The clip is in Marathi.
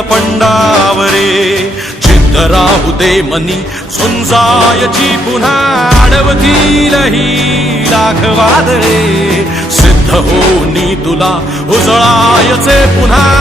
पंडावरे. जिद्द राहू दे मनी सुंजायची पुन्हा अडवतील ही दाखवादळे सिद्ध होनी तुला उजळायचे पुन्हा